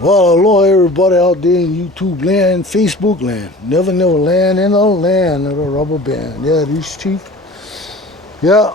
Well, hello everybody out there in YouTube land, Facebook land, Never land, and the land of the rubber band. Yeah, this Chief. Yeah,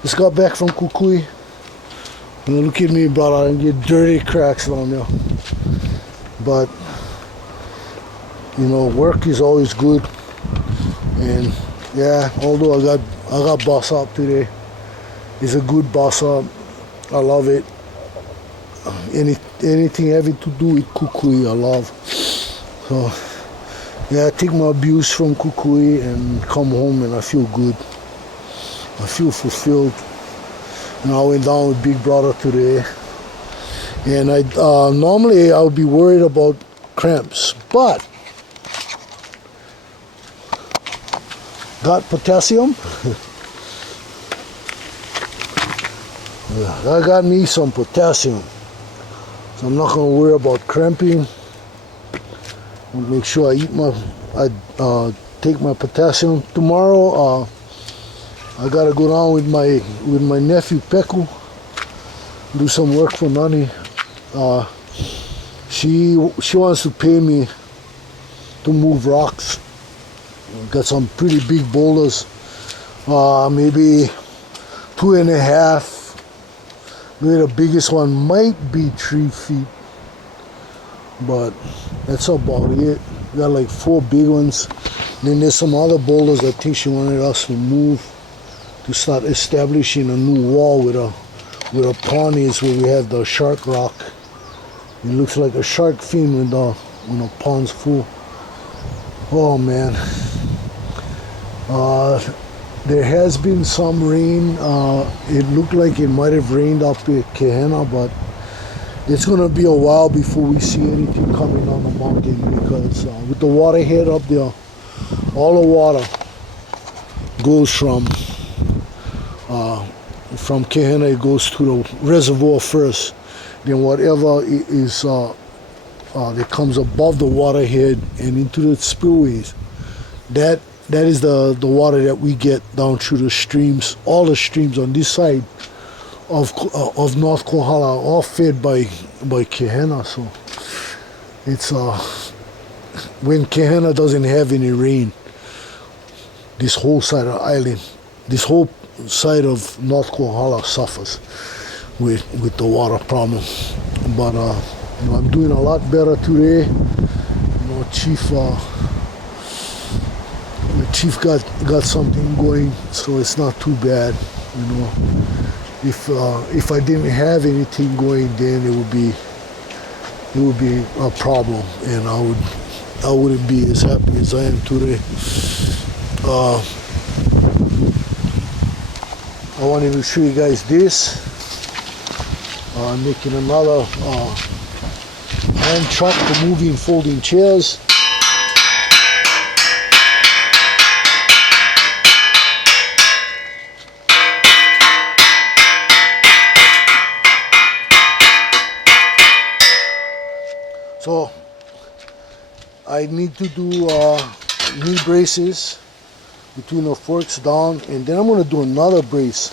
just got back from Kukui. Look at me, brother, and get dirty cracks on there. But work is always good. And yeah, although I got boss up today, it's a good boss up. I love it. Anything having to do with Kukui, I love. So yeah, I take my abuse from Kukui and come home and I feel good. I feel fulfilled. And I went down with Big Brother today. And I normally I would be worried about cramps, but got potassium. Yeah, I got me some potassium. So I'm not gonna worry about cramping. I'll make sure I take my potassium. Tomorrow I gotta go down with my nephew Peku, do some work for Nani. She wants to pay me to move rocks. Got some pretty big boulders, maybe 2.5. Maybe the biggest one might be 3 feet, but that's about it. We got like 4 big ones. Then there's some other boulders I think she wanted us to move to start establishing a new wall with a pond is where we have the shark rock. It looks like a shark fin when the pond's full. Oh man. There has been some rain. It looked like it might have rained up at Kehenna, but it's going to be a while before we see anything coming on the mountain because with the water head up there, all the water goes from Kehenna, it goes to the reservoir first. Then whatever is that comes above the water head and into the spillways, that is the water that we get down through the streams. All the streams on this side of North Kohala are all fed by Kehenna. So it's when Kehenna doesn't have any rain, this whole side of the island, this whole side of North Kohala suffers with the water problem. But I'm doing a lot better today. Chief got something going, so it's not too bad. If I didn't have anything going, then it would be a problem, and I wouldn't be as happy as I am today. I wanted to show you guys this. Making another hand truck for moving folding chairs. So I need to do knee braces between the forks down, and then I'm going to do another brace,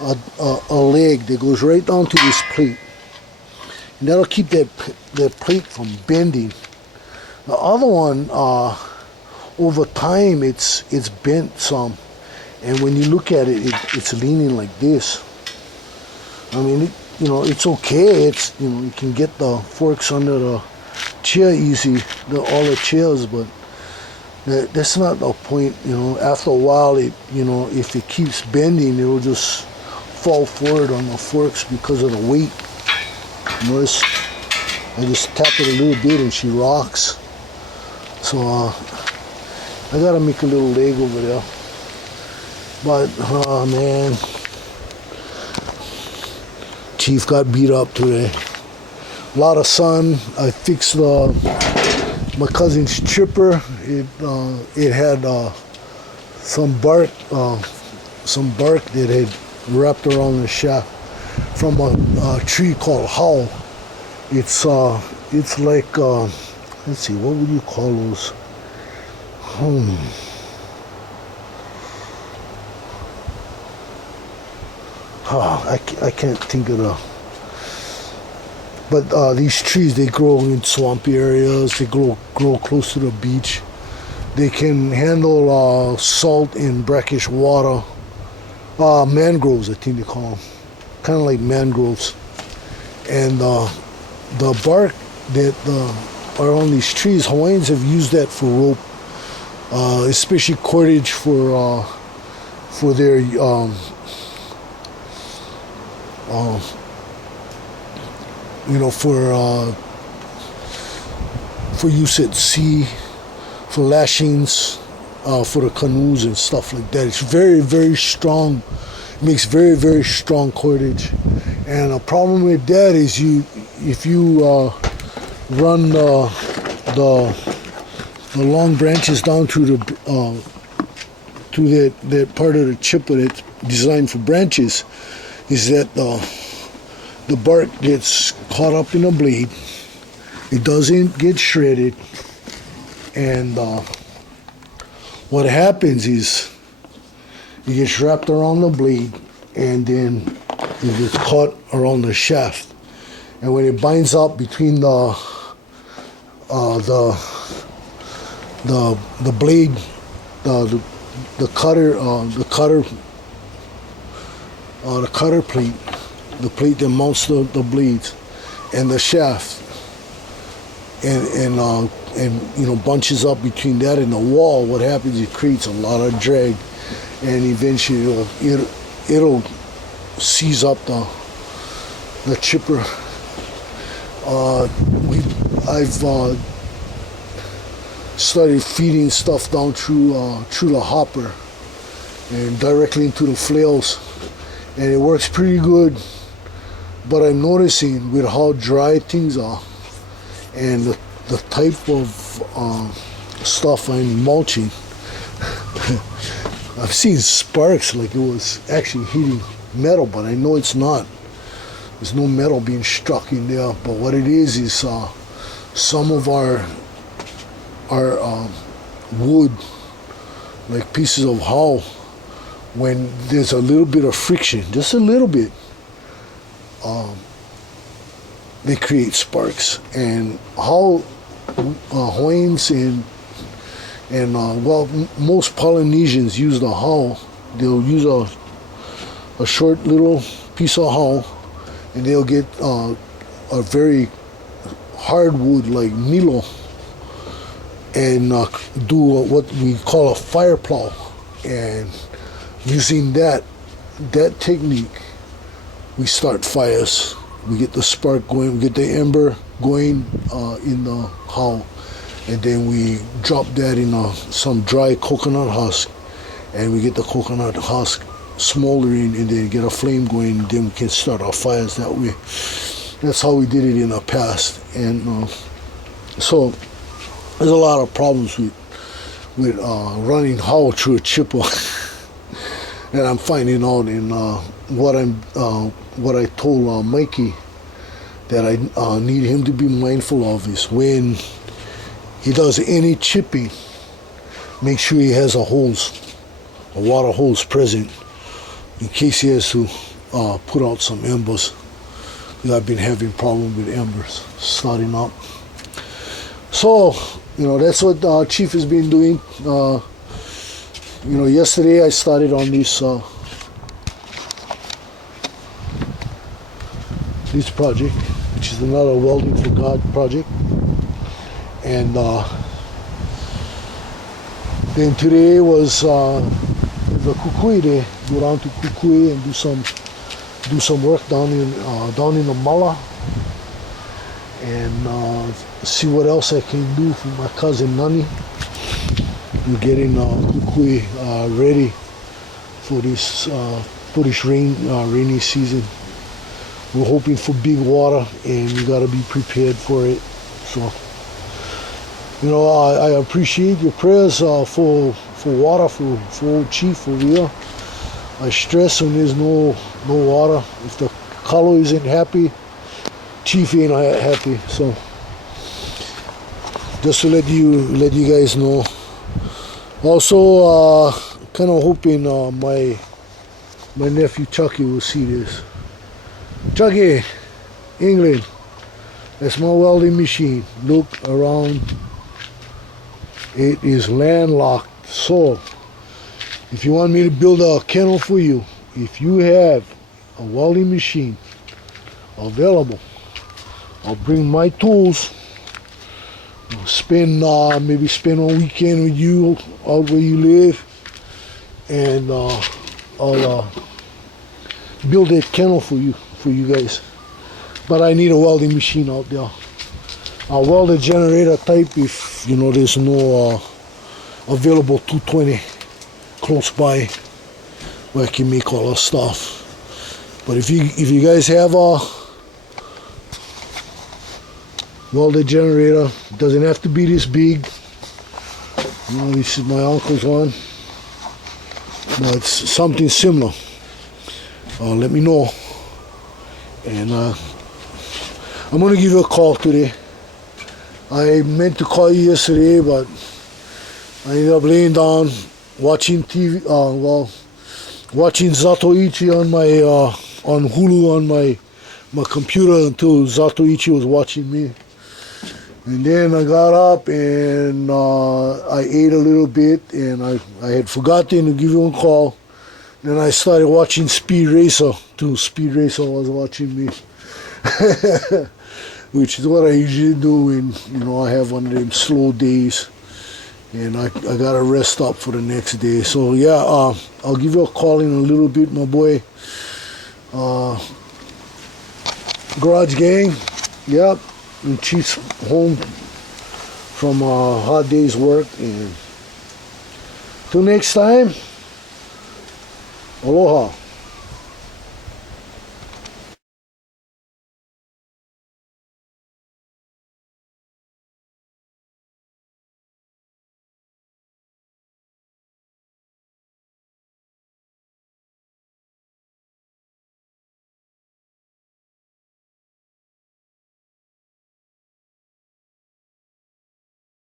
a leg that goes right down to this plate, and that'll keep that plate from bending. The other one, over time, it's bent some, and when you look at it, it's leaning like this. I mean, it's okay. It's you can get the forks under the chair easy, all the chairs, but that's not the point. After a while, if it keeps bending, it'll just fall forward on the forks because of the weight. Notice I just tap it a little bit and she rocks. So I gotta make a little leg over there. But man, Chief got beat up today. A lot of sun. I fixed my cousin's chipper. It had some bark that had wrapped around the shaft from a tree called howl. It's like let's see, what would you call those? I can't think of But these trees, they grow in swampy areas. They grow close to the beach. They can handle salt and brackish water. Mangroves, I think they call them. Kind of like mangroves. And the bark that are on these trees, Hawaiians have used that for rope, especially cordage for their for use at sea, for lashings, for the canoes and stuff like that. It's very, very strong. It makes very, very strong cordage. And a problem with that is if you run the long branches down to that part of the chipper that's designed for branches, is that the bark gets caught up in a blade. It doesn't get shredded, and what happens is it gets wrapped around the blade, and then it gets caught around the shaft. And when it binds up between the blade, the cutter plate, the plate that mounts the blades, and the shaft, and bunches up between that and the wall, what happens? It creates a lot of drag, and eventually it'll seize up the chipper. I've started feeding stuff down through the hopper and directly into the flails, and it works pretty good. But I'm noticing with how dry things are and the type of stuff I'm mulching, I've seen sparks like it was actually hitting metal, but I know it's not. There's no metal being struck in there. But what it is some of our wood, like pieces of hull, when there's a little bit of friction, just a little bit, they create sparks. And how Hawaiians and most Polynesians use the hull. They'll use a short little piece of hull, and they'll get a very hard wood like milo, and do what we call a fire plow. And using that technique, we start fires. We get the spark going, we get the ember going in the hull, and then we drop that in some dry coconut husk, and we get the coconut husk smoldering, and then get a flame going, and then we can start our fires that way. That's how we did it in the past. And so there's a lot of problems with running hull through a chipper. And I'm finding out in what I told Mikey that I need him to be mindful of is when he does any chipping, make sure he has a water hose present in case he has to put out some embers. Because I've been having problems with embers starting up. So, that's what Chief has been doing. Yesterday I started on this project, which is another Welding for God project. And then today was the Kukui day. Go down to Kukui and do some work down in the Mala, and see what else I can do for my cousin Nani. We're getting Kukui ready for this rainy season. We're hoping for big water, and we got to be prepared for it. So, I appreciate your prayers for water for old Chief over here. I stress when there's no water. If the color isn't happy, Chief ain't happy. So, just to let you guys know. Also, kind of hoping my nephew Chucky will see this. Chucky, England, That's my welding machine. Look around. It is landlocked. So if you want me to build a kennel for you, if you have a welding machine available, I'll bring my tools. Maybe spend one weekend with you out where you live, and I'll build a kennel for you guys. But I need a welding machine out there. I'll weld a generator type if there's no available 220 close by where I can make all that stuff. But if you guys have a welded generator, it doesn't have to be this big. This is my uncle's one. No, it's something similar. Let me know, and I'm gonna give you a call today. I meant to call you yesterday, but I ended up laying down watching TV. Watching Zatoichi on my on Hulu on my computer until Zatoichi was watching me. And then I got up and I ate a little bit, and I had forgotten to give you a call. Then I started watching Speed Racer too. Speed Racer was watching me, which is what I usually do when I have one of them slow days, and I gotta rest up for the next day. So yeah, I'll give you a call in a little bit, my boy. Garage Gang, yep. And Chief's home from a hard day's work, and till next time, aloha.